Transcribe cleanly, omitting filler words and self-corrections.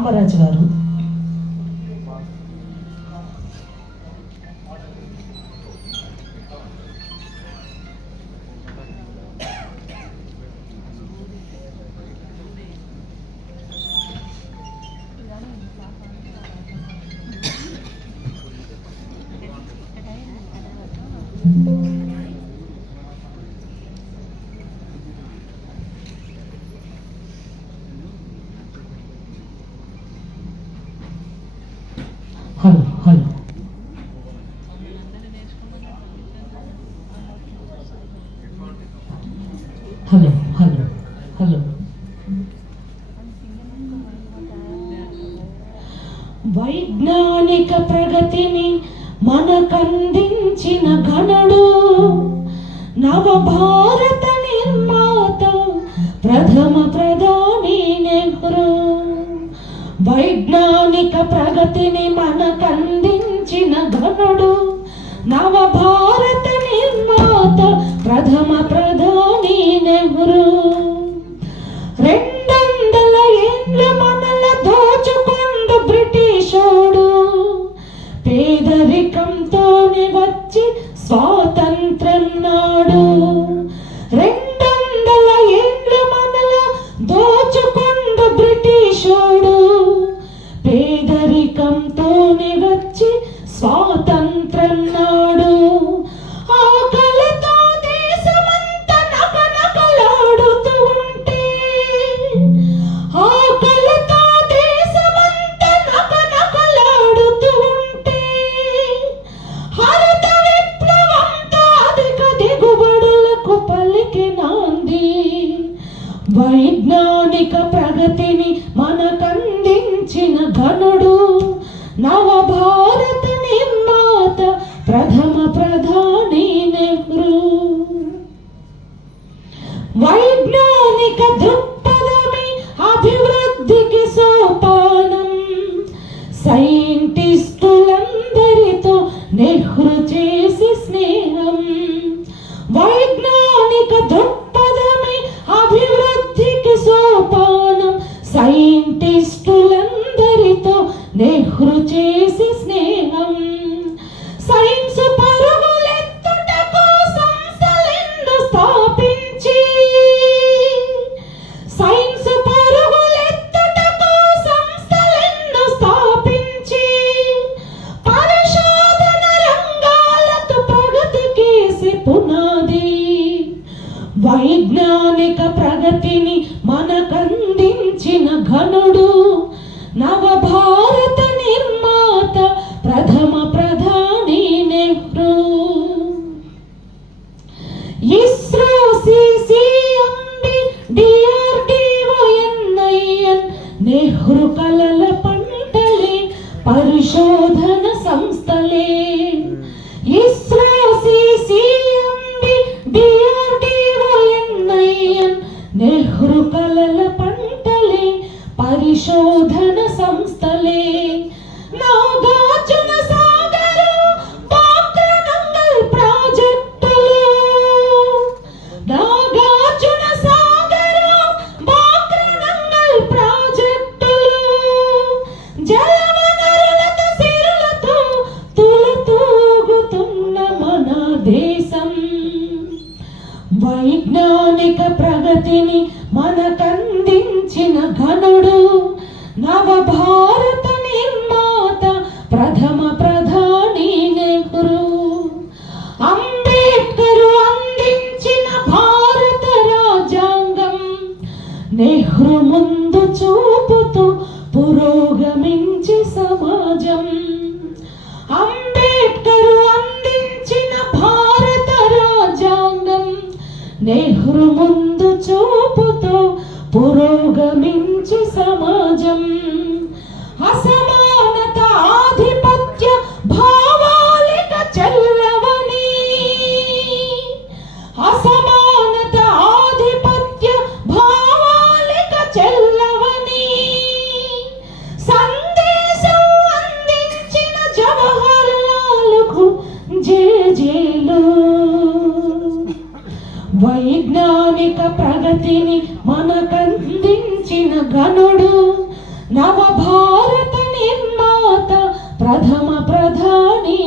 సాంబరాజు గారు. Hello hello hello hello hello వైజ్ఞానిక ప్రగతిని మనకందించిన ఘనుడు నవభారత నిర్మాత ప్రథమ ప్రధాని నెహ్రూ. వైజ్ఞానిక ప్రగతిని మనకందించిన ఘనుడు నవభారత నిర్మాత ప్రథమ ప్రధాని నెహ్రూ. 200 ఏళ్ళ మనల దోచుకొండు బ్రిటిషోడు పేదరికంతోనే వచ్చి స్వాతంత్రం నాడు. 200 ఏళ్ళ మనల దోచుకొండు బ్రిటిషోడు పేదరికంతోనే వచ్చి స్వాతంత్రం నాడు. ఆకలితో దేశమంతా నకనకలాడుతూ ఉంటే, ఆకలితో దేశమంతా నకనకలాడుతూ ఉంటే, హరిత విప్లవంతో అధిక దిగుబడులకు పలికినాంది. వైజ్ఞానిక ప్రగతిని మనకందించిన ఘనుడు నవభారత నిర్మాత ప్రథమ ప్రధాని నెహ్రూ. వైజ్ఞానిక దృక్పథమే అభివృద్ధికి సోపానం. సైంటిస్టులందరితో నెహ్రూ చేసి స్నేహం. వైజ్ఞానిక దృక్పథమే అభివృద్ధికి సోపానం. సైంటిస్టులందరితో నెహ్రూ చేసి స్నేహం. సైన్స్ పరుగులెత్తుటకు సంస్థలెన్నో స్థాపించి, సైన్స్ పరుగులెత్తుటకు సంస్థలెన్నో స్థాపించి, పరిశోధన రంగాలతో ప్రగతికేసి పునాది. వైజ్ఞానిక ప్రగతిని మనకందించిన ఘనుడు నవభారత నిర్మాత ప్రథమ ప్రధాని Nehru. ISRO, CCMB, DRDO, NIN Nehru కలల పంటలే పరిశోధన సంస్థలే. ISRO, CCMB, DRDO, NIN Nehru కలల పంటలే పరిశోధన సంస్థలే. నాగార్జున సాగర్, బాక్రానంగల్ ప్రాజెక్టులు, నాగార్జున సాగర్, బాక్రానంగల్ ప్రాజెక్టులు, జలవనరులతో సిరులతో తులతూగుతున్న మన దేశం. వైజ్ఞానిక ప్రగతిని మనకందించిన ఘనుడు నవభారత నిర్మాత ప్రథమ ప్రధాని నెహ్రూ. అంబేద్కర్ అందించిన భారత రాజ్యాంగం నెహ్రూ ముందు చూపుతూ పురోగమించి సమాజం. అంబేద్కర్ అందించిన భారత రాజ్యాంగం నెహ్రూ ముందు చూపుతో పురోగమించి సమాజం. అసమానత ఆధిపత్య భావాలిక చెల్లవని, అసమానత ఆధిపత్య భావాలిక చెల్లవని సందేశం అందించిన జవహర్ లాల్కు జేజేలు. వైజ్ఞానిక ప్రగతిని మనకందించిన ఘనుడు నవ భారత నిర్మాత ప్రథమ ప్రధాని